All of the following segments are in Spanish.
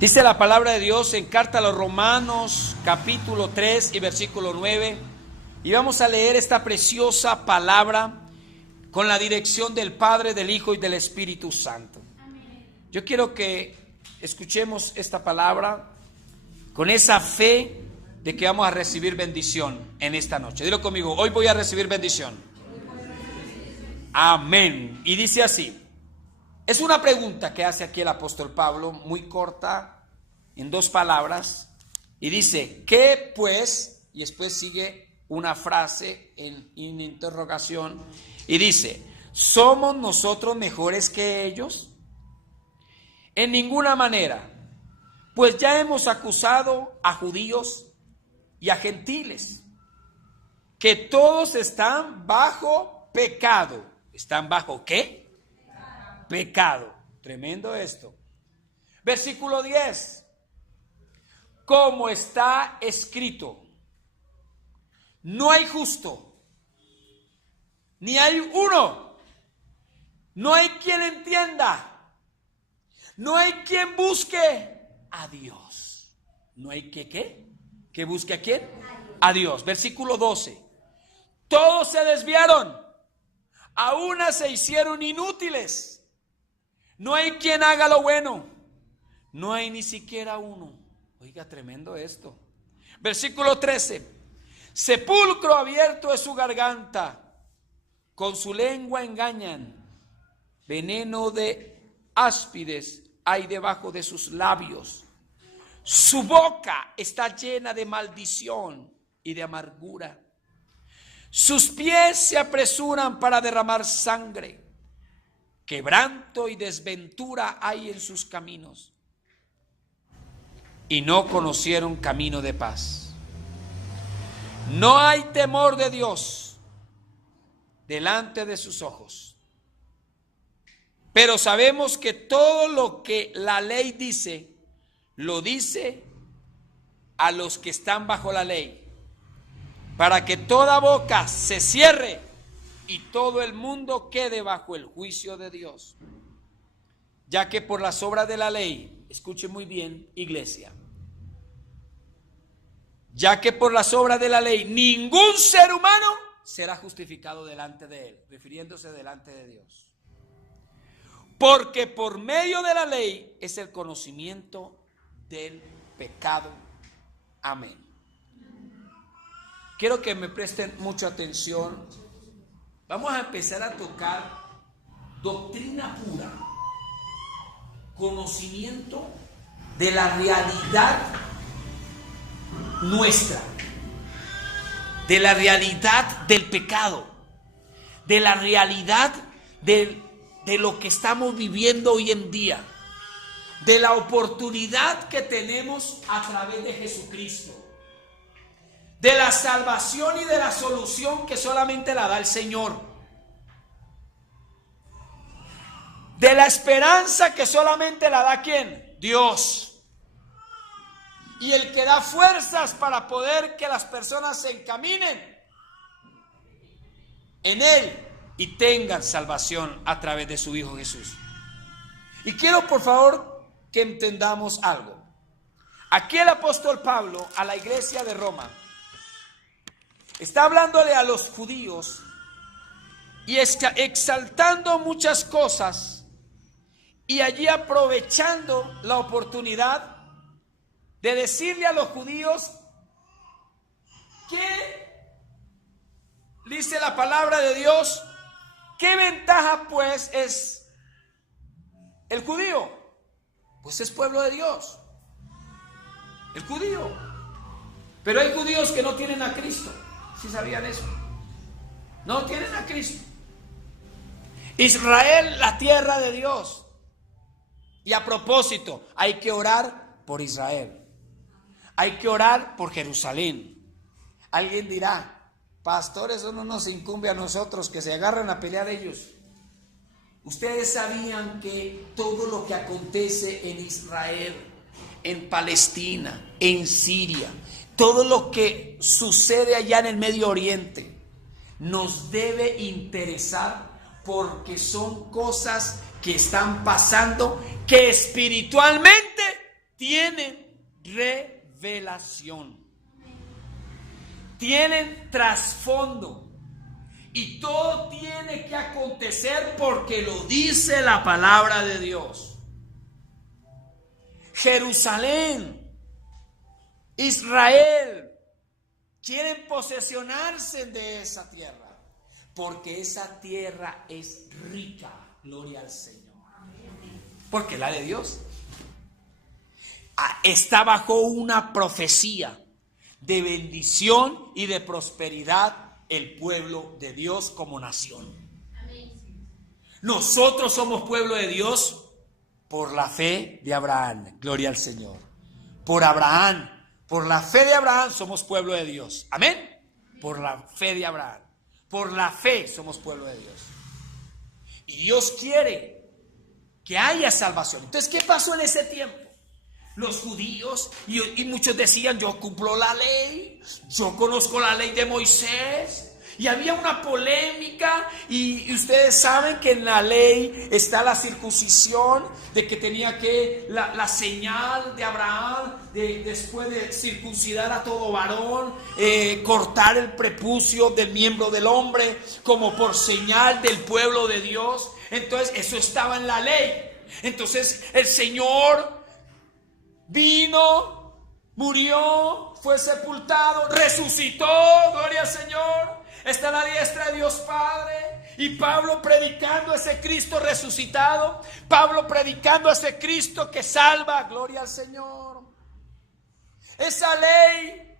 Dice la palabra de Dios en carta a los Romanos, capítulo 3 y versículo 9. Y vamos a leer esta preciosa palabra con la dirección del Padre, del Hijo y del Espíritu Santo. Yo quiero que escuchemos esta palabra con esa fe de que vamos a recibir bendición en esta noche. Dilo conmigo, hoy voy a recibir bendición. Amén. Y dice así. Es una pregunta que hace aquí el apóstol Pablo, muy corta, en dos palabras, y dice, ¿qué pues? Y después sigue una frase en interrogación, y dice, ¿somos nosotros mejores que ellos? En ninguna manera, pues ya hemos acusado a judíos y a gentiles, que todos están bajo pecado. ¿Están bajo qué? Pecado. Tremendo esto. Versículo 10. Como está escrito, no hay justo, ni hay uno, no hay quien entienda, no hay quien busque a Dios. No hay que busque a quién, a Dios. Versículo 12. Todos se desviaron, a una se hicieron inútiles. No hay quien haga lo bueno, no hay ni siquiera uno. Oiga, tremendo esto. Versículo 13. Sepulcro abierto es su garganta, con su lengua engañan, veneno de áspides hay debajo de sus labios. Su boca está llena de maldición y de amargura. Sus pies se apresuran para derramar sangre. Quebranto y desventura hay en sus caminos, y no conocieron camino de paz. No hay temor de Dios delante de sus ojos. Pero sabemos que todo lo que la ley dice, lo dice a los que están bajo la ley, para que toda boca se cierre y todo el mundo quede bajo el juicio de Dios. Ya que por las obras de la ley, escuche muy bien, iglesia, ya que por las obras de la ley ningún ser humano será justificado delante de él, refiriéndose delante de Dios. Porque por medio de la ley es el conocimiento del pecado. Amén. Quiero que me presten mucha atención. Vamos a empezar a tocar doctrina pura, conocimiento de la realidad nuestra, de la realidad del pecado, de la realidad de lo que estamos viviendo hoy en día, de la oportunidad que tenemos a través de Jesucristo, de la salvación y de la solución que solamente la da el Señor, de la esperanza que solamente la da ¿quién? Dios, y el que da fuerzas para poder que las personas se encaminen en Él y tengan salvación a través de su Hijo Jesús. Y quiero por favor que entendamos algo. Aquí el apóstol Pablo a la iglesia de Roma está hablándole a los judíos y está exaltando muchas cosas, y allí aprovechando la oportunidad de decirle a los judíos que dice la palabra de Dios, ¿qué ventaja pues es el judío? Pues es pueblo de Dios, el judío. Pero hay judíos que no tienen a Cristo. ¿Sí sabían eso? No tienen a Cristo. Israel, la tierra de Dios. Y a propósito, hay que orar por Israel. Hay que orar por Jerusalén. Alguien dirá, pastor, eso no nos incumbe a nosotros, que se agarran a pelear ellos. Ustedes sabían que todo lo que acontece en Israel, en Palestina, en Siria, todo lo que sucede allá en el Medio Oriente, nos debe interesar, porque son cosas que están pasando que espiritualmente tienen revelación, tienen trasfondo. Y todo tiene que acontecer porque lo dice la palabra de Dios. Jerusalén, Israel, quieren posesionarse de esa tierra, porque esa tierra es rica, gloria al Señor, porque la de Dios está bajo una profecía de bendición y de prosperidad el pueblo de Dios como nación. Nosotros somos pueblo de Dios por la fe de Abraham, gloria al Señor. Por Abraham, por la fe de Abraham somos pueblo de Dios. Amén. Por la fe de Abraham, por la fe somos pueblo de Dios. Y Dios quiere que haya salvación. Entonces, ¿qué pasó en ese tiempo? Los judíos, y muchos decían, yo cumplo la ley, yo conozco la ley de Moisés. Y había una polémica, y ustedes saben que en la ley está la circuncisión, de que tenía que, la señal de Abraham, después de circuncidar a todo varón, cortar el prepucio del miembro del hombre, como por señal del pueblo de Dios. Entonces eso estaba en la ley. Entonces el Señor vino, murió, fue sepultado, resucitó, gloria al Señor, está a la diestra de Dios Padre. Y Pablo predicando a ese Cristo resucitado, Pablo predicando a ese Cristo que salva, gloria al Señor. Esa ley,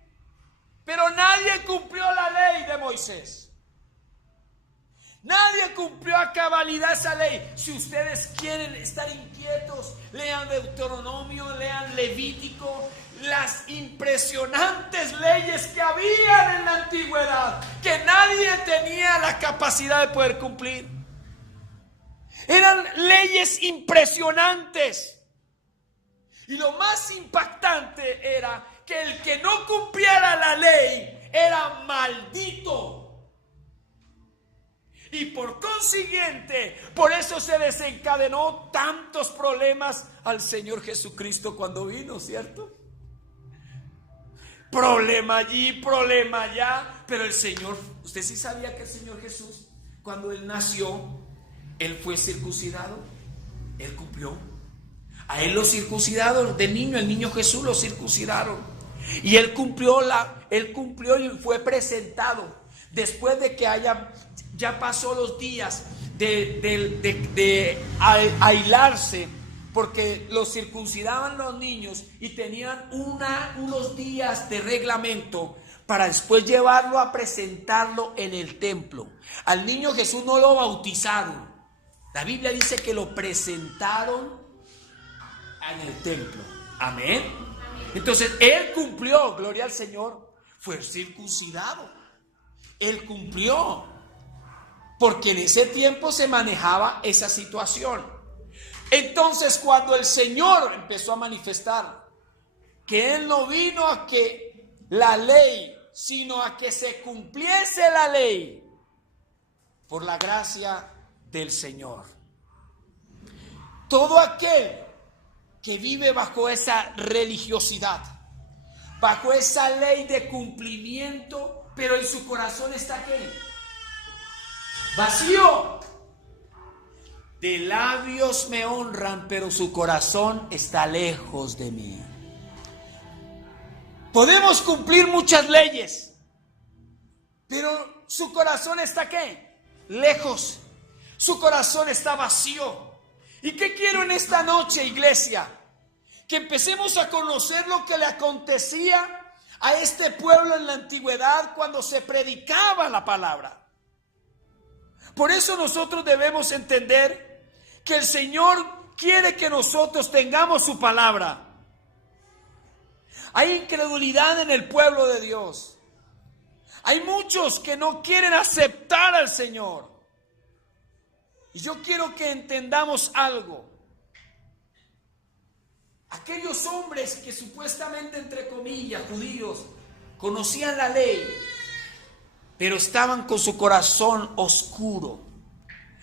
pero nadie cumplió la ley de Moisés. Nadie cumplió a cabalidad esa ley. Si ustedes quieren estar inquietos, lean Deuteronomio, lean Levítico, las impresionantes leyes que habían en la antigüedad, que nadie tenía la capacidad de poder cumplir. Eran leyes impresionantes. Y lo más impactante era que el que no cumpliera la ley era maldito. Y por consiguiente, por eso se desencadenó tantos problemas al Señor Jesucristo cuando vino, ¿cierto? Problema allí, problema allá. Pero el Señor, ¿usted sí sabía que el Señor Jesús, cuando Él nació, Él fue circuncidado? Él cumplió. A Él lo circuncidaron de niño, el niño Jesús lo circuncidaron. Y Él cumplió y fue presentado. Después de que ya pasó los días de aislarse, porque los circuncidaban los niños y tenían unos días de reglamento para después llevarlo a presentarlo en el templo. Al niño Jesús no lo bautizaron. La Biblia dice que lo presentaron en el templo. Amén. Entonces Él cumplió, gloria al Señor, fue circuncidado. Él cumplió, porque en ese tiempo se manejaba esa situación. Entonces, cuando el Señor empezó a manifestar que Él no vino a que la ley, sino a que se cumpliese la ley, por la gracia del Señor. Todo aquel que vive bajo esa religiosidad, bajo esa ley de cumplimiento, pero en su corazón está ¿qué? Vacío. De labios me honran, pero su corazón está lejos de mí. Podemos cumplir muchas leyes, pero su corazón está ¿qué? Lejos. Su corazón está vacío. ¿Y qué quiero en esta noche, iglesia? Que empecemos a conocer lo que le acontecía a este pueblo en la antigüedad cuando se predicaba la palabra. Por eso nosotros debemos entender que el Señor quiere que nosotros tengamos su palabra. Hay incredulidad en el pueblo de Dios. Hay muchos que no quieren aceptar al Señor. Y yo quiero que entendamos algo. Aquellos hombres que supuestamente, entre comillas, judíos, conocían la ley, pero estaban con su corazón oscuro.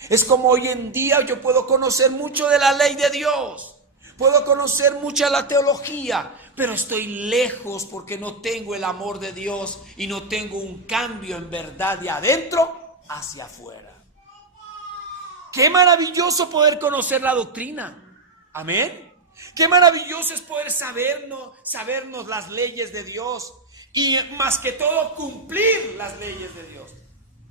Es como hoy en día yo puedo conocer mucho de la ley de Dios, puedo conocer mucha la teología, pero estoy lejos porque no tengo el amor de Dios y no tengo un cambio en verdad de adentro hacia afuera. Qué maravilloso poder conocer la doctrina. Amén. Qué maravilloso es poder sabernos las leyes de Dios y más que todo cumplir las leyes de Dios.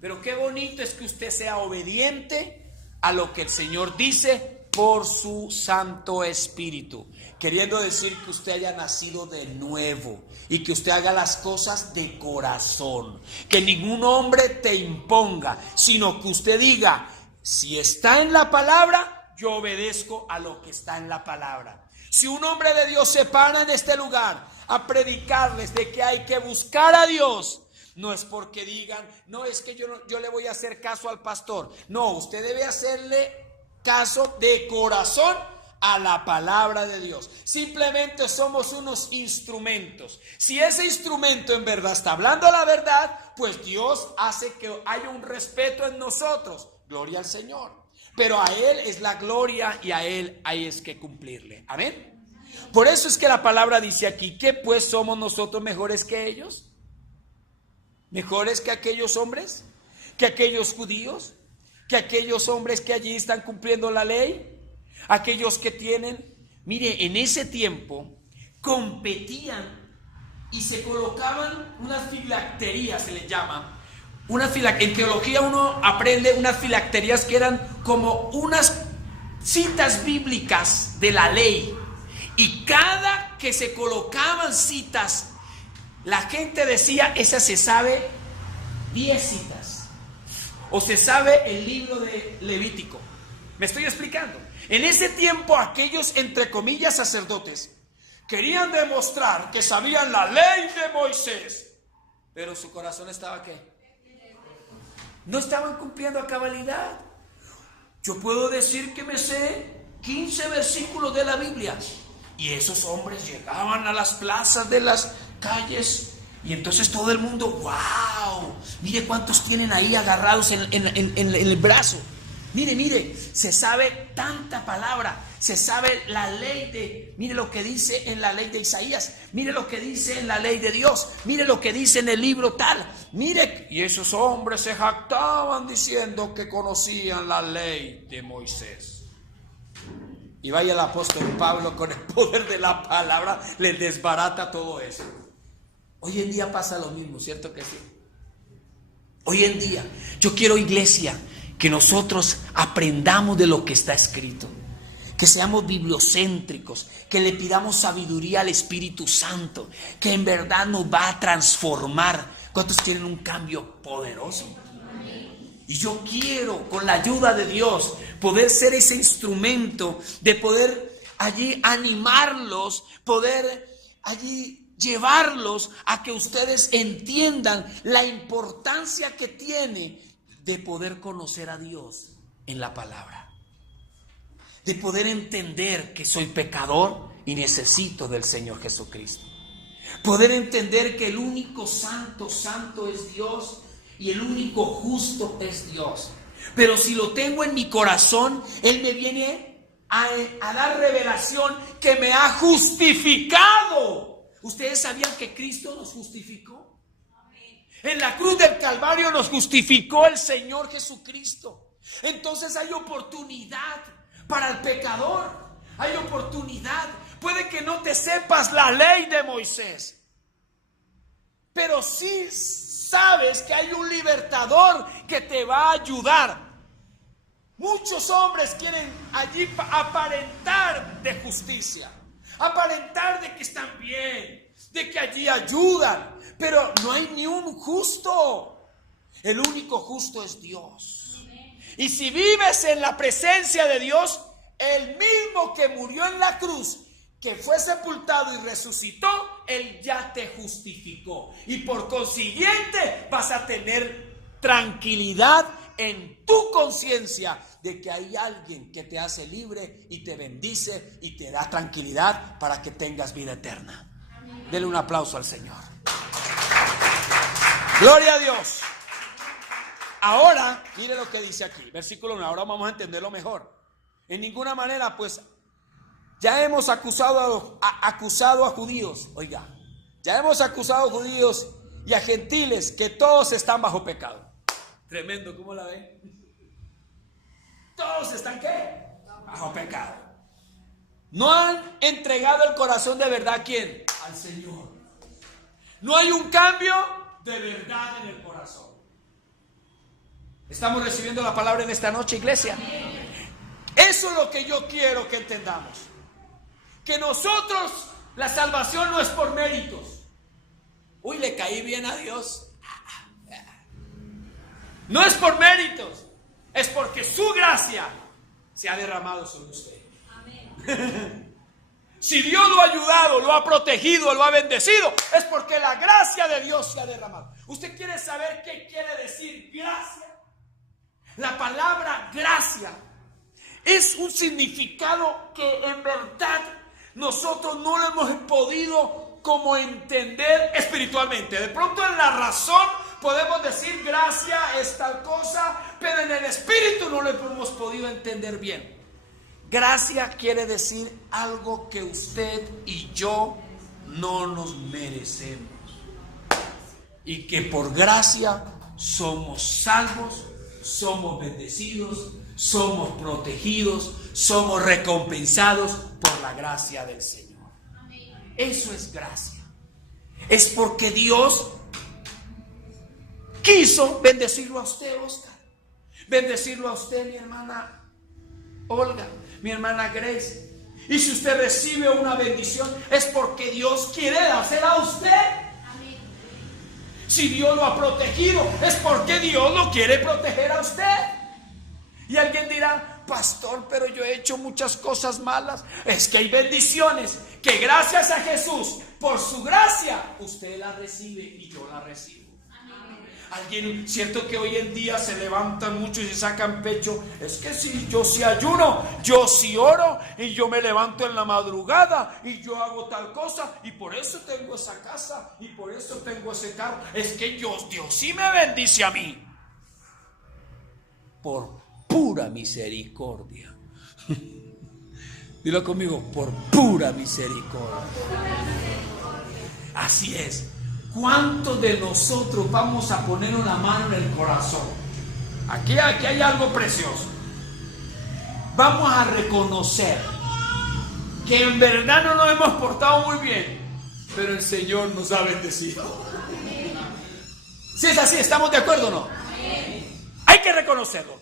Pero qué bonito es que usted sea obediente a lo que el Señor dice por su Santo Espíritu, queriendo decir que usted haya nacido de nuevo y que usted haga las cosas de corazón, que ningún hombre te imponga, sino que usted diga: si está en la palabra, yo obedezco a lo que está en la palabra. Si un hombre de Dios se para en este lugar a predicarles de que hay que buscar a Dios, no es porque digan: no, es que yo le voy a hacer caso al pastor. No, usted debe hacerle caso de corazón a la palabra de Dios. Simplemente somos unos instrumentos. Si ese instrumento en verdad está hablando la verdad, pues Dios hace que haya un respeto en nosotros. Gloria al Señor. Pero a Él es la gloria y a Él hay es que cumplirle. Amén. Por eso es que la palabra dice aquí: ¿qué pues somos nosotros mejores que ellos? ¿Mejores que aquellos hombres? ¿Que aquellos judíos? ¿Que aquellos hombres que allí están cumpliendo la ley? Aquellos que tienen, mire, en ese tiempo competían y se colocaban unas filacterías, se les llama. En teología uno aprende unas filacterías que eran como unas citas bíblicas de la ley. Y cada que se colocaban citas, la gente decía: esa se sabe 10 citas. O se sabe el libro de Levítico. ¿Me estoy explicando? En ese tiempo aquellos, entre comillas, sacerdotes querían demostrar que sabían la ley de Moisés, pero su corazón estaba ¿qué? No estaban cumpliendo a cabalidad. Yo puedo decir que me sé 15 versículos de la Biblia, y esos hombres llegaban a las plazas de las calles y entonces todo el mundo: wow, mire cuántos tienen ahí agarrados en el brazo. Mire, se sabe tanta palabra, se sabe la ley de, mire lo que dice en la ley de Isaías, mire lo que dice en la ley de Dios, mire lo que dice en el libro tal, mire. Y esos hombres se jactaban diciendo que conocían la ley de Moisés. Y vaya el apóstol Pablo con el poder de la palabra, les desbarata todo eso. Hoy en día pasa lo mismo, ¿cierto que sí? Hoy en día, yo quiero, iglesia, que nosotros aprendamos de lo que está escrito, que seamos bibliocéntricos, que le pidamos sabiduría al Espíritu Santo, que en verdad nos va a transformar. ¿Cuántos tienen un cambio poderoso? Y yo quiero, con la ayuda de Dios, poder ser ese instrumento de poder allí animarlos, poder allí llevarlos a que ustedes entiendan la importancia que tiene de poder conocer a Dios en la palabra, de poder entender que soy pecador y necesito del Señor Jesucristo, poder entender que el único santo es Dios y el único justo es Dios. Pero si lo tengo en mi corazón, Él me viene a dar revelación que me ha justificado. ¿Ustedes sabían que Cristo nos justificó? En la cruz del Calvario nos justificó el Señor Jesucristo. Entonces hay oportunidad para el pecador. Hay oportunidad. Puede que no te sepas la ley de Moisés, pero sí sabes que hay un libertador que te va a ayudar. Muchos hombres quieren allí aparentar de justicia, aparentar de que están bien, de que allí ayudan, pero no hay ni un justo. El único justo es Dios. Y si vives en la presencia de Dios, el mismo que murió en la cruz, que fue sepultado y resucitó, Él ya te justificó. Y por consiguiente vas a tener tranquilidad en tu conciencia de que hay alguien que te hace libre y te bendice y te da tranquilidad para que tengas vida eterna. Dele un aplauso al Señor. Gloria a Dios. Ahora, mire lo que dice aquí, versículo 1. Ahora vamos a entenderlo mejor. En ninguna manera, pues, Ya hemos acusado a judíos, oiga, ya hemos acusado a judíos y a gentiles que todos están bajo pecado. Tremendo, ¿cómo la ven? Todos están ¿qué? Bajo pecado. No han entregado el corazón de verdad ¿a quién? Al Señor. No hay un cambio de verdad en el corazón. ¿Estamos recibiendo la palabra en esta noche, iglesia? Eso es lo que yo quiero que entendamos. Que nosotros, la salvación no es por méritos. Uy, le caí bien a Dios. No es por méritos. Es porque su gracia se ha derramado sobre usted. Amén. Si Dios lo ha ayudado, lo ha protegido, lo ha bendecido, es porque la gracia de Dios se ha derramado. ¿Usted quiere saber qué quiere decir gracia? La palabra gracia es un significado que en verdad nosotros no lo hemos podido como entender espiritualmente. De pronto en la razón podemos decir gracia es tal cosa, pero en el espíritu no lo hemos podido entender bien. Gracia quiere decir algo que usted y yo no nos merecemos. Y que por gracia somos salvos, somos bendecidos, somos protegidos, somos recompensados por la gracia del Señor. Eso es gracia. Es porque Dios quiso bendecirlo a usted, Oscar. Bendecirlo a usted, mi hermana Olga, mi hermana Grace. Y si usted recibe una bendición, es porque Dios quiere dársela a usted. Amén. Si Dios lo ha protegido, es porque Dios lo quiere proteger a usted. Y alguien dirá, pastor, pero yo he hecho muchas cosas malas. Es que hay bendiciones que gracias a Jesús, por su gracia, usted la recibe y yo la recibo. Alguien, cierto que hoy en día se levantan mucho y se sacan pecho. Es que si yo sí ayuno, yo sí oro, y yo me levanto en la madrugada y yo hago tal cosa, y por eso tengo esa casa y por eso tengo ese carro. Es que Dios sí me bendice a mí por pura misericordia. Dilo conmigo, por pura misericordia. Así es. ¿Cuántos de nosotros vamos a poner una mano en el corazón? Aquí hay algo precioso. Vamos a reconocer que en verdad no nos hemos portado muy bien, pero el Señor nos ha bendecido. Si es así, ¿estamos de acuerdo o no? Hay que reconocerlo.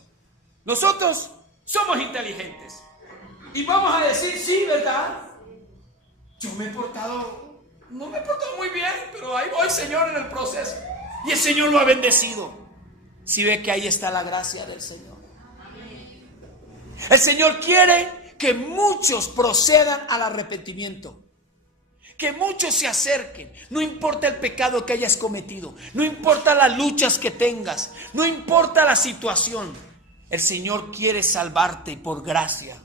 Nosotros somos inteligentes y vamos a decir, sí, ¿verdad? Yo me he portado... No me he portado muy bien, pero ahí voy, Señor, en el proceso. Y el Señor lo ha bendecido. Si ve que ahí está la gracia del Señor. El Señor quiere que muchos procedan al arrepentimiento. Que muchos se acerquen. No importa el pecado que hayas cometido. No importa las luchas que tengas. No importa la situación. El Señor quiere salvarte por gracia.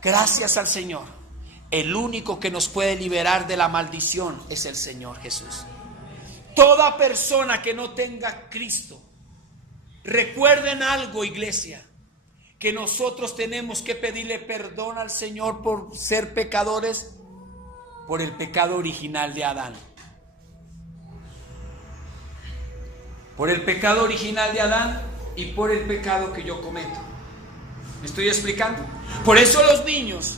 Gracias al Señor. El único que nos puede liberar de la maldición es el Señor Jesús. Toda persona que no tenga Cristo, recuerden algo, iglesia, que nosotros tenemos que pedirle perdón al Señor por ser pecadores, por el pecado original de Adán. Por el pecado original de Adán y por el pecado que yo cometo. ¿Me estoy explicando? Por eso los niños...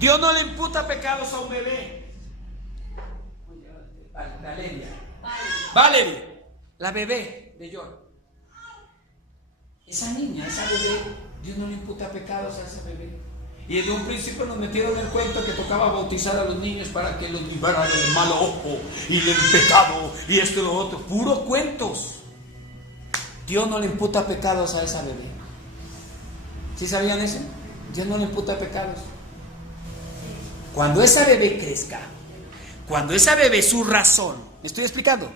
Dios no le imputa pecados a un bebé. Valerie, la bebé de John. Esa niña, esa bebé, Dios no le imputa pecados a esa bebé. Y en un principio nos metieron el cuento que tocaba bautizar a los niños para que los libraran del mal ojo y del pecado y esto y lo otro. Puros cuentos. Dios no le imputa pecados a esa bebé. ¿Sí sabían eso? Dios no le imputa pecados. Cuando esa bebé crezca, cuando esa bebé su razón, ¿me estoy explicando?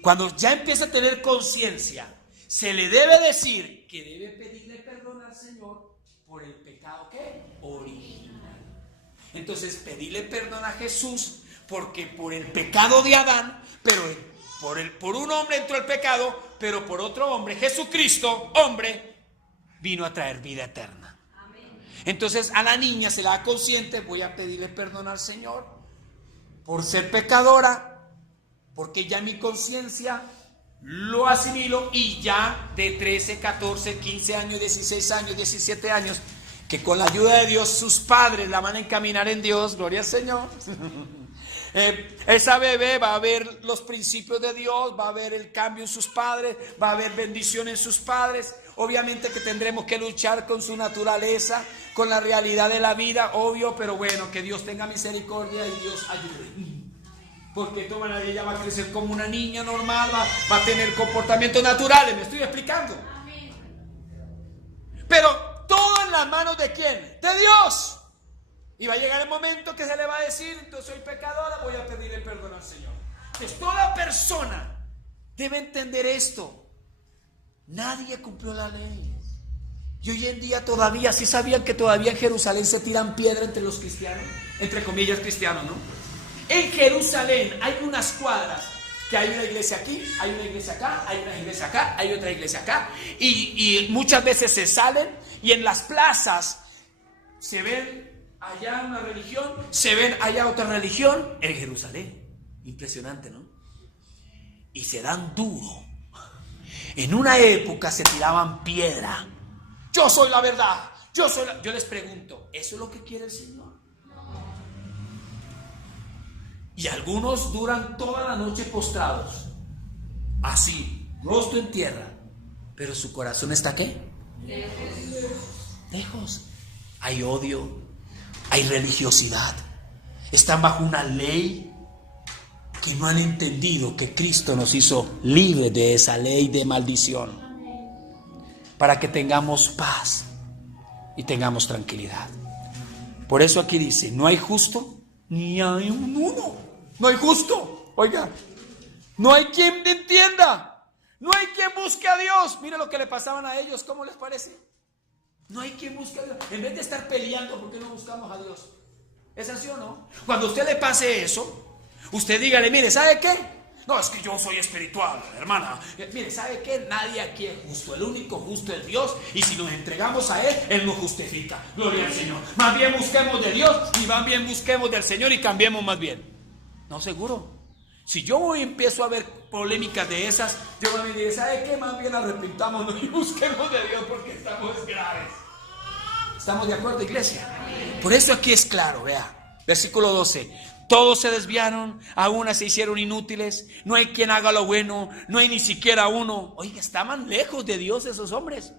Cuando ya empieza a tener conciencia, se le debe decir que debe pedirle perdón al Señor por el pecado ¿qué? Original. Entonces pedirle perdón a Jesús porque por el pecado de Adán, pero por un hombre entró el pecado, pero por otro hombre, Jesucristo, hombre, vino a traer vida eterna. Entonces a la niña se la da consciente, voy a pedirle perdón al Señor por ser pecadora, porque ya mi conciencia lo asimilo, y ya de 13, 14, 15 años, 16 años, 17 años, que con la ayuda de Dios sus padres la van a encaminar en Dios, gloria al Señor. Esa bebé va a ver los principios de Dios, va a ver el cambio en sus padres, va a haber bendición en sus padres. Obviamente que tendremos que luchar con su naturaleza, con la realidad de la vida, obvio, pero bueno, que Dios tenga misericordia y Dios ayude. Porque de toda manera ella va a crecer como una niña normal, va a tener comportamientos naturales, ¿me estoy explicando? Pero todo en las manos ¿de quién? De Dios. Y va a llegar el momento que se le va a decir, entonces soy pecadora, voy a pedirle perdón al Señor. Entonces toda persona debe entender esto. Nadie cumplió la ley. Y hoy en día todavía, ¿sí sabían que todavía en Jerusalén se tiran piedra entre los cristianos? Entre comillas cristianos, ¿no? En Jerusalén hay unas cuadras que hay una iglesia aquí, hay una iglesia acá, hay una iglesia acá, hay otra iglesia acá, y muchas veces se salen, y en las plazas se ven allá una religión, se ven allá otra religión en Jerusalén. Impresionante, ¿no? Y se dan duro. En una época se tiraban piedra. Yo soy la verdad, yo les pregunto, ¿eso es lo que quiere el Señor? Y algunos duran toda la noche postrados, así, rostro en tierra, pero su corazón está ¿qué? Lejos. Hay odio, hay religiosidad, están bajo una ley que no han entendido que Cristo nos hizo libres de esa ley de maldición, para que tengamos paz y tengamos tranquilidad. Por eso aquí dice, no hay justo ni hay un uno. No hay justo, oiga, no hay quien entienda, no hay quien busque a Dios. Mire lo que le pasaban a ellos, ¿cómo les parece? No hay quien busque a Dios. En vez de estar peleando, ¿por qué no buscamos a Dios? ¿Es así o no? Cuando a usted le pase eso, usted dígale, mire, ¿sabe qué? No, es que yo soy espiritual, hermana. Mire, ¿sabe qué? Nadie aquí es justo. El único justo es Dios. Y si nos entregamos a Él, Él nos justifica. Gloria al Señor. Más bien busquemos de Dios y más bien busquemos del Señor y cambiemos más bien. No, seguro. Si yo hoy empiezo a ver polémicas de esas, yo me diré, ¿sabe qué? Más bien arrepintámonos y busquemos de Dios porque estamos graves. ¿Estamos de acuerdo, iglesia? Por eso aquí es claro, vea. Versículo 12. Todos se desviaron, a una se hicieron inútiles, no hay quien haga lo bueno, no hay ni siquiera uno. Oiga, estaban lejos de Dios esos hombres.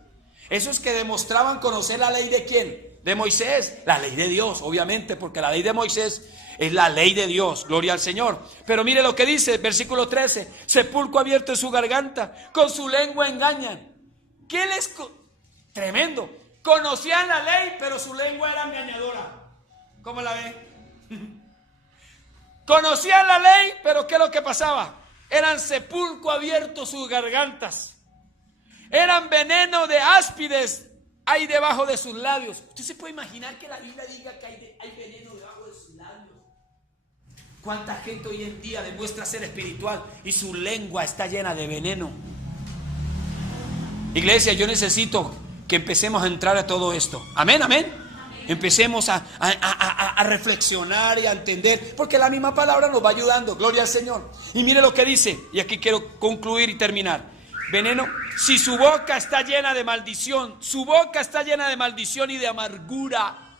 Esos que demostraban conocer la ley ¿de quién? De Moisés, la ley de Dios, obviamente, porque la ley de Moisés es la ley de Dios, gloria al Señor. Pero mire lo que dice, versículo 13, sepulcro abierto en su garganta, con su lengua engañan. ¿Qué les... Tremendo, conocían la ley, pero su lengua era engañadora. ¿Cómo la ve? Conocían la ley, pero ¿qué es lo que pasaba? Eran sepulcro abierto sus gargantas. Eran veneno de áspides hay debajo de sus labios. Usted se puede imaginar que la Biblia diga que hay veneno debajo de sus labios. ¿Cuánta gente hoy en día demuestra ser espiritual y su lengua está llena de veneno? Iglesia, yo necesito que empecemos a entrar a todo esto. Amén, amén. Empecemos a reflexionar y a entender, porque la misma palabra nos va ayudando, gloria al Señor. Y mire lo que dice, y aquí quiero concluir y terminar. Veneno, si su boca está llena de maldición, su boca está llena de maldición y de amargura.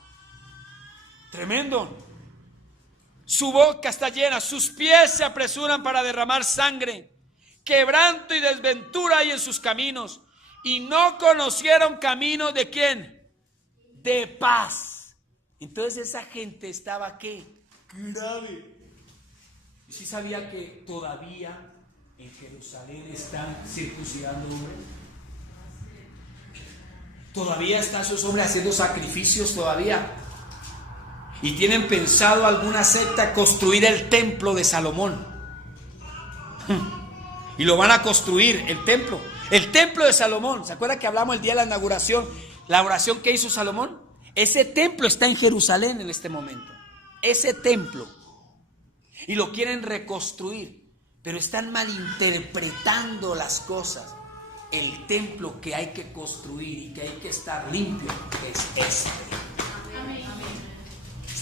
Tremendo. Su boca está llena, sus pies se apresuran para derramar sangre. Quebranto y desventura hay en sus caminos. Y no conocieron camino de ¿quién? De paz. Entonces esa gente estaba ¿qué? Grave. ¿Y si sabía que todavía en Jerusalén están circuncidando hombres? Todavía están esos hombres haciendo sacrificios todavía. Y tienen pensado alguna secta construir el templo de Salomón. Y lo van a construir, el templo de Salomón. ¿Se acuerdan que hablamos el día de la inauguración? La oración que hizo Salomón. Ese templo está en Jerusalén en este momento. Ese templo. Y lo quieren reconstruir. Pero están malinterpretando las cosas. El templo que hay que construir y que hay que estar limpio es este.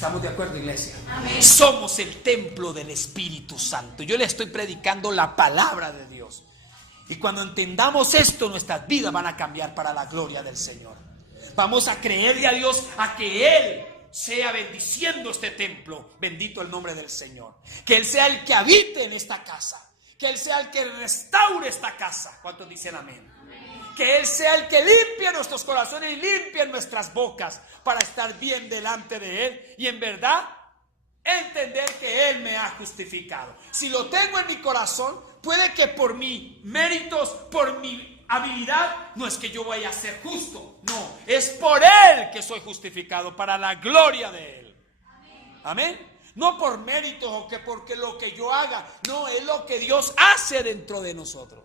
¿Estamos de acuerdo, iglesia? Amén. Somos el templo del Espíritu Santo. Yo le estoy predicando la palabra de Dios. Y cuando entendamos esto, nuestras vidas van a cambiar para la gloria del Señor. Vamos a creerle a Dios a que Él sea bendiciendo este templo. Bendito el nombre del Señor. Que Él sea el que habite en esta casa. Que Él sea el que restaure esta casa. ¿Cuántos dicen amén? Que Él sea el que limpie nuestros corazones y limpie nuestras bocas para estar bien delante de Él y en verdad entender que Él me ha justificado. Si lo tengo en mi corazón, puede que por mis méritos, por mi habilidad, no es que yo vaya a ser justo, no, es por Él que soy justificado, para la gloria de Él. Amén. No por méritos o que porque lo que yo haga, no, es lo que Dios hace dentro de nosotros.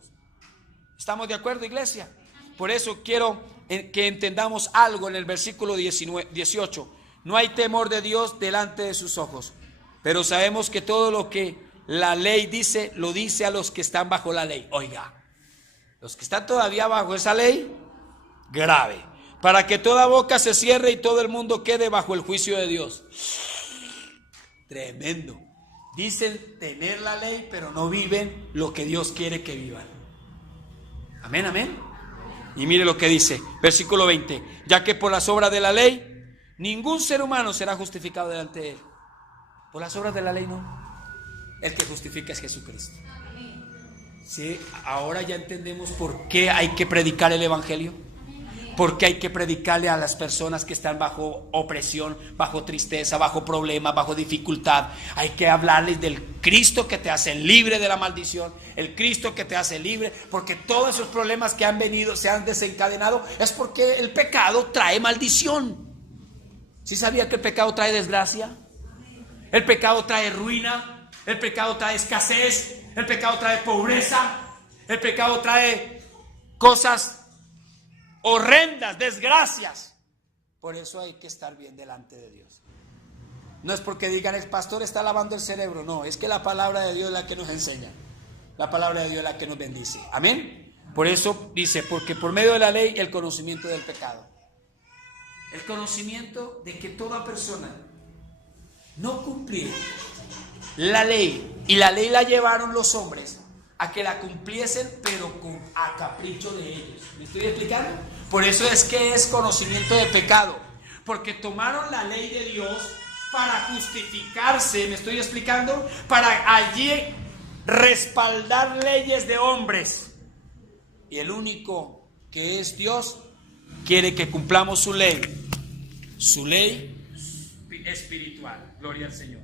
¿Estamos de acuerdo, iglesia? Por eso quiero que entendamos algo en el versículo 18. No hay temor de Dios delante de sus ojos, pero sabemos que todo lo que la ley dice, lo dice a los que están bajo la ley. Oiga, los que están todavía bajo esa ley, grave, para que toda boca se cierre y todo el mundo quede bajo el juicio de Dios. Tremendo. Dicen tener la ley, pero no viven lo que Dios quiere que vivan. Amén, amén. Y mire lo que dice, versículo 20. Ya que por las obras de la ley, ningún ser humano será justificado delante de Él. Por las obras de la ley no. El que justifica es Jesucristo. Sí, ahora ya entendemos por qué hay que predicar el evangelio. Por qué hay que predicarle a las personas que están bajo opresión, bajo tristeza, bajo problemas, bajo dificultad. Hay que hablarles del Cristo que te hace libre de la maldición, el Cristo que te hace libre, porque todos esos problemas que han venido, se han desencadenado, es porque el pecado trae maldición. ¿Sí sabía que el pecado trae desgracia? El pecado trae ruina, el pecado trae escasez, el pecado trae pobreza, el pecado trae cosas horrendas, desgracias. Por eso hay que estar bien delante de Dios. No es porque digan el pastor está lavando el cerebro, no, es que la palabra de Dios es la que nos enseña. La palabra de Dios es la que nos bendice. Amén. Por eso dice, porque por medio de la ley el conocimiento del pecado. El conocimiento de que toda persona no cumplió la ley, y la ley la llevaron los hombres a que la cumpliesen, pero a capricho de ellos. ¿Me estoy explicando? Por eso es que es conocimiento de pecado, porque tomaron la ley de Dios para justificarse. ¿Me estoy explicando? Para allí respaldar leyes de hombres. Y el único que es Dios quiere que cumplamos su ley espiritual. Gloria al Señor.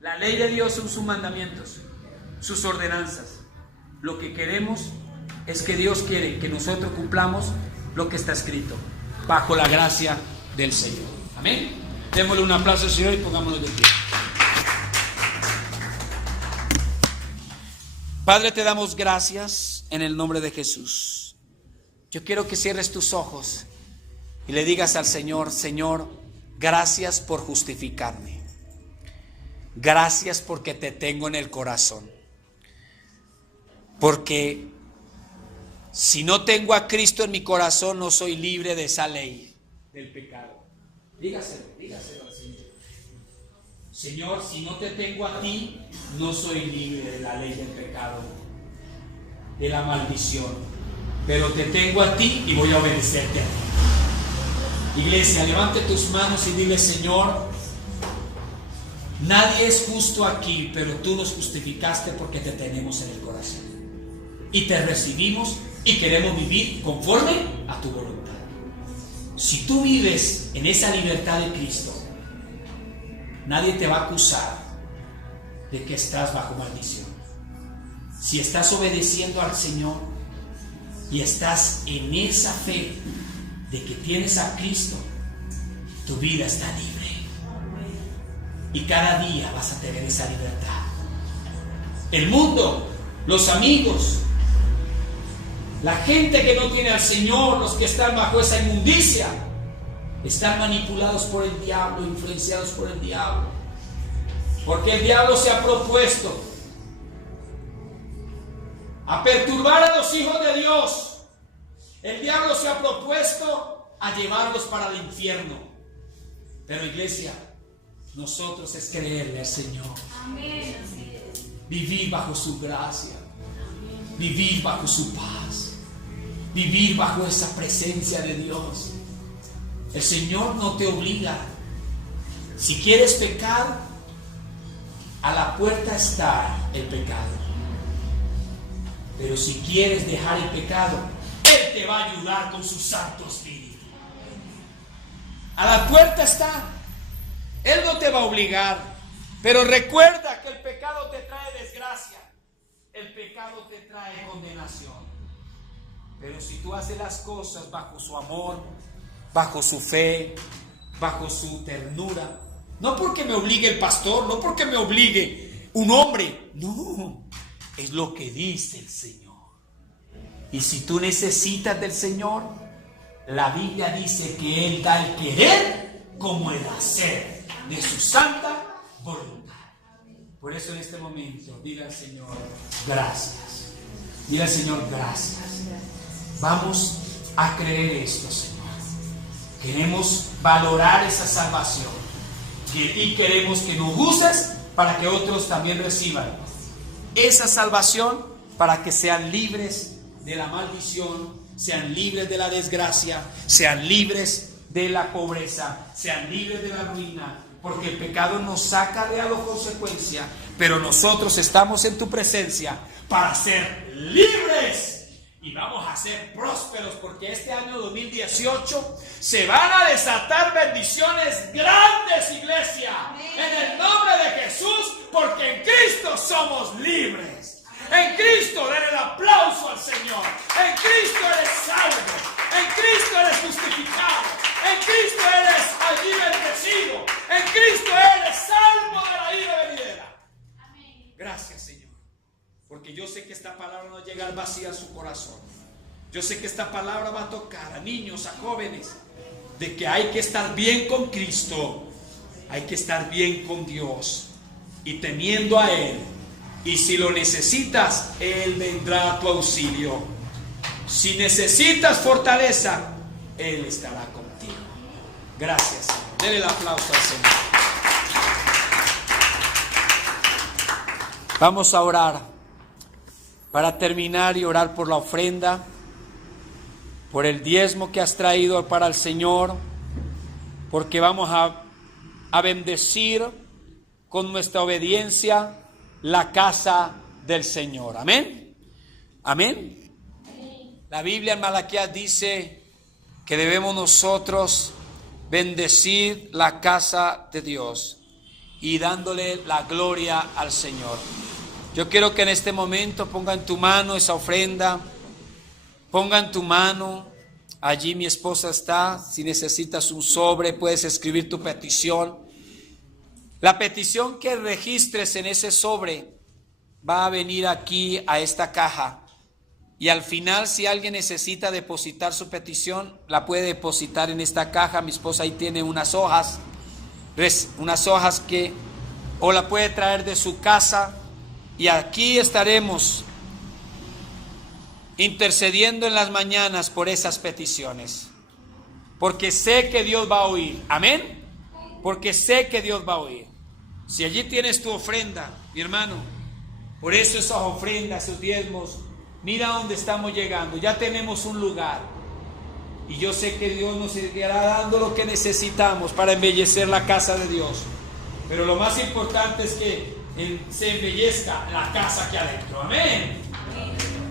La ley de Dios son sus mandamientos, sus ordenanzas. Lo que queremos es que Dios quiere que nosotros cumplamos lo que está escrito, bajo la gracia del Señor. Amén. Démosle un aplauso al Señor y pongámonos de pie. Padre, te damos gracias en el nombre de Jesús. Yo quiero que cierres tus ojos y le digas al Señor: Señor, gracias por justificarme. Gracias porque te tengo en el corazón. Porque si no tengo a Cristo en mi corazón, no soy libre de esa ley del pecado. Dígaselo al Señor. Señor, si no te tengo a ti, no soy libre de la ley del pecado, de la maldición. Pero te tengo a ti y voy a obedecerte a ti. Iglesia, levante tus manos y dile: Señor, nadie es justo aquí, pero tú nos justificaste porque te tenemos en el corazón. Y te recibimos y queremos vivir conforme a tu voluntad. Si tú vives en esa libertad de Cristo, nadie te va a acusar de que estás bajo maldición. Si estás obedeciendo al Señor y estás en esa fe de que tienes a Cristo, tu vida está libre. Y cada día vas a tener esa libertad. El mundo, los amigos, la gente que no tiene al Señor, los que están bajo esa inmundicia, están manipulados por el diablo, influenciados por el diablo. Porque el diablo se ha propuesto a perturbar a los hijos de Dios. El diablo se ha propuesto a llevarlos para el infierno. Pero iglesia, nosotros es creerle al Señor. Amén. Vivir bajo su gracia, vivir bajo su paz, vivir bajo esa presencia de Dios. El Señor no te obliga. Si quieres pecar, a la puerta está el pecado. Pero si quieres dejar el pecado, Él te va a ayudar con su Santo Espíritu. A la puerta está. Él no te va a obligar. Pero recuerda que el pecado te trae desgracia. El pecado te trae condenación. Pero si tú haces las cosas bajo su amor, bajo su fe, bajo su ternura, no porque me obligue el pastor, no porque me obligue un hombre, no, es lo que dice el Señor. Y si tú necesitas del Señor, la Biblia dice que Él da el querer como el hacer de su santa voluntad. Por eso en este momento, diga al Señor, gracias. Diga al Señor, gracias. Vamos a creer esto, Señor. Queremos valorar esa salvación. Y queremos que nos uses para que otros también reciban esa salvación, para que sean libres de la maldición, sean libres de la desgracia, sean libres de la pobreza, sean libres de la ruina, porque el pecado nos saca de a la consecuencia, pero nosotros estamos en tu presencia para ser libres y vamos a ser prósperos, porque este año 2018 se van a desatar bendiciones grandes, iglesia. Amén. En el nombre de Jesús, porque en Cristo somos libres. En Cristo, den el aplauso al Señor. En Cristo eres salvo. En Cristo eres justificado. En Cristo eres allí bendecido. En Cristo eres salvo de la ira venidera. Amén. Gracias, Señor. Porque yo sé que esta palabra no llega al vacío a su corazón. Yo sé que esta palabra va a tocar a niños, a jóvenes, de que hay que estar bien con Cristo. Hay que estar bien con Dios y temiendo a Él. Y si lo necesitas, Él vendrá a tu auxilio. Si necesitas fortaleza, Él estará contigo. Gracias, Señor. Denle el aplauso al Señor. Vamos a orar para terminar y orar por la ofrenda, por el diezmo que has traído para el Señor, porque vamos a bendecir con nuestra obediencia la casa del Señor. Amén. Amén. La Biblia en Malaquías dice que debemos nosotros bendecir la casa de Dios y dándole la gloria al Señor. Yo quiero que en este momento ponga en tu mano esa ofrenda. Ponga en tu mano. Allí mi esposa está. Si necesitas un sobre, puedes escribir tu petición. La petición que registres en ese sobre va a venir aquí a esta caja. Y al final, si alguien necesita depositar su petición, la puede depositar en esta caja. Mi esposa ahí tiene unas hojas que o la puede traer de su casa. Y aquí estaremos intercediendo en las mañanas por esas peticiones. Porque sé que Dios va a oír. Amén. Porque sé que Dios va a oír. Si allí tienes tu ofrenda, mi hermano, por eso esas ofrendas, esos diezmos, mira dónde estamos llegando. Ya tenemos un lugar. Y yo sé que Dios nos seguirá dando lo que necesitamos para embellecer la casa de Dios. Pero lo más importante es que se embellezca la casa que adentro. Amén.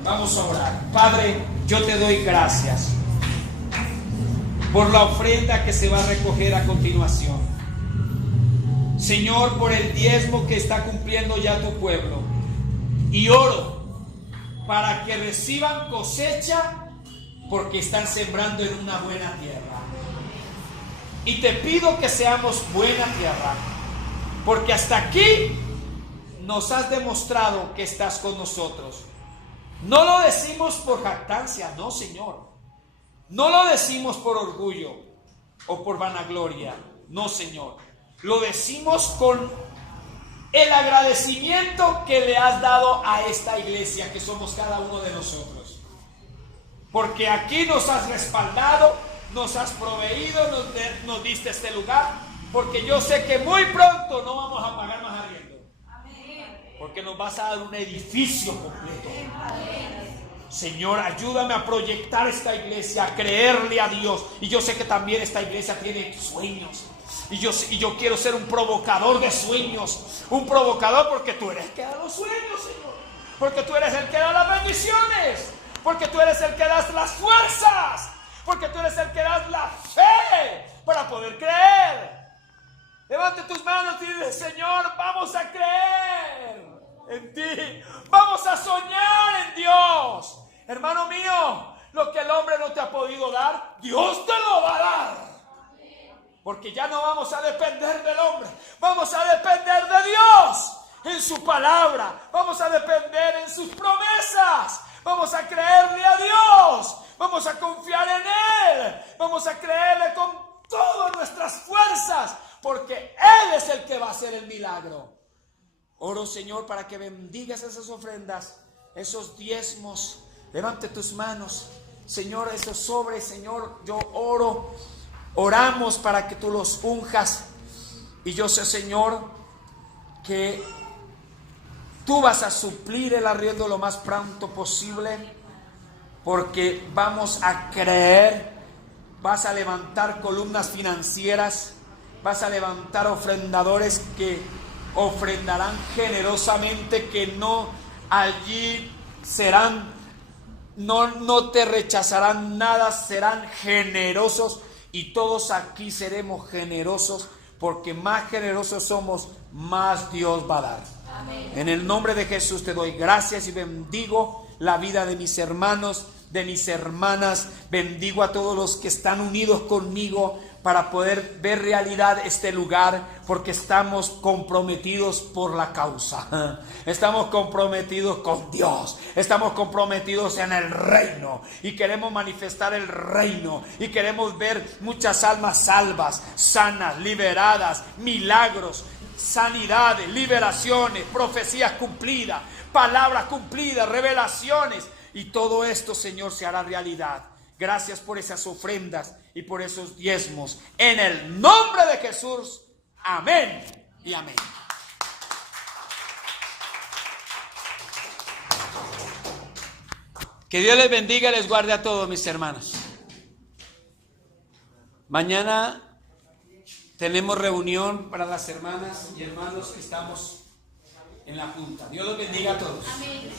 Vamos a orar. Padre, yo te doy gracias por la ofrenda que se va a recoger a continuación. Señor, por el diezmo que está cumpliendo ya tu pueblo. Y oro para que reciban cosecha porque están sembrando en una buena tierra. Y te pido que seamos buena tierra, porque hasta aquí nos has demostrado que estás con nosotros. No lo decimos por jactancia, no, Señor. No lo decimos por orgullo o por vanagloria, no, Señor. Lo decimos con el agradecimiento que le has dado a esta iglesia, que somos cada uno de nosotros. Porque aquí nos has respaldado, nos has proveído, nos diste este lugar Porque yo sé que muy pronto no vamos a pagar más arriendo. Porque nos vas a dar un edificio completo. Señor, ayúdame a proyectar esta iglesia, a creerle a Dios. Y yo sé que también esta iglesia tiene sueños. Y yo quiero ser un provocador de sueños. Un provocador porque tú eres el que da los sueños, Señor. Porque tú eres el que da las bendiciones. Porque tú eres el que das las fuerzas. Porque tú eres el que das la fe para poder creer. Levante tus manos y dile: Señor, vamos a creer en ti. Vamos a soñar en Dios. Hermano mío, lo que el hombre no te ha podido dar, Dios te lo va a dar. Porque ya no vamos a depender del hombre. Vamos a depender de Dios en su palabra. Vamos a depender en sus promesas. Vamos a creerle a Dios. Vamos a confiar en Él. Vamos a creerle con todas nuestras fuerzas. Porque Él es el que va a hacer el milagro. Oro, Señor, para que bendigas esas ofrendas, esos diezmos. Levante tus manos, Señor, esos sobres, Señor, yo oro. Oramos para que tú los unjas. Y yo sé, Señor, que tú vas a suplir el arriendo lo más pronto posible. Porque vamos a creer. Vas a levantar columnas financieras. Vas a levantar ofrendadores que ofrendarán generosamente, que no allí serán, no te rechazarán nada, serán generosos. Y todos aquí seremos generosos, porque más generosos somos, más Dios va a dar. Amén. En el nombre de Jesús te doy gracias y bendigo la vida de mis hermanos, de mis hermanas. Bendigo a todos los que están unidos conmigo para poder ver realidad este lugar, porque estamos comprometidos por la causa. Estamos comprometidos con Dios. Estamos comprometidos en el reino y queremos manifestar el reino y queremos ver muchas almas salvas, sanas, liberadas, milagros, sanidades, liberaciones, profecías cumplidas, palabras cumplidas, revelaciones, y todo esto, Señor, se hará realidad. Gracias por esas ofrendas y por esos diezmos. En el nombre de Jesús. Amén y amén. Que Dios les bendiga y les guarde a todos, mis hermanos. Mañana tenemos reunión para las hermanas y hermanos que estamos en la junta. Dios los bendiga a todos. Amén.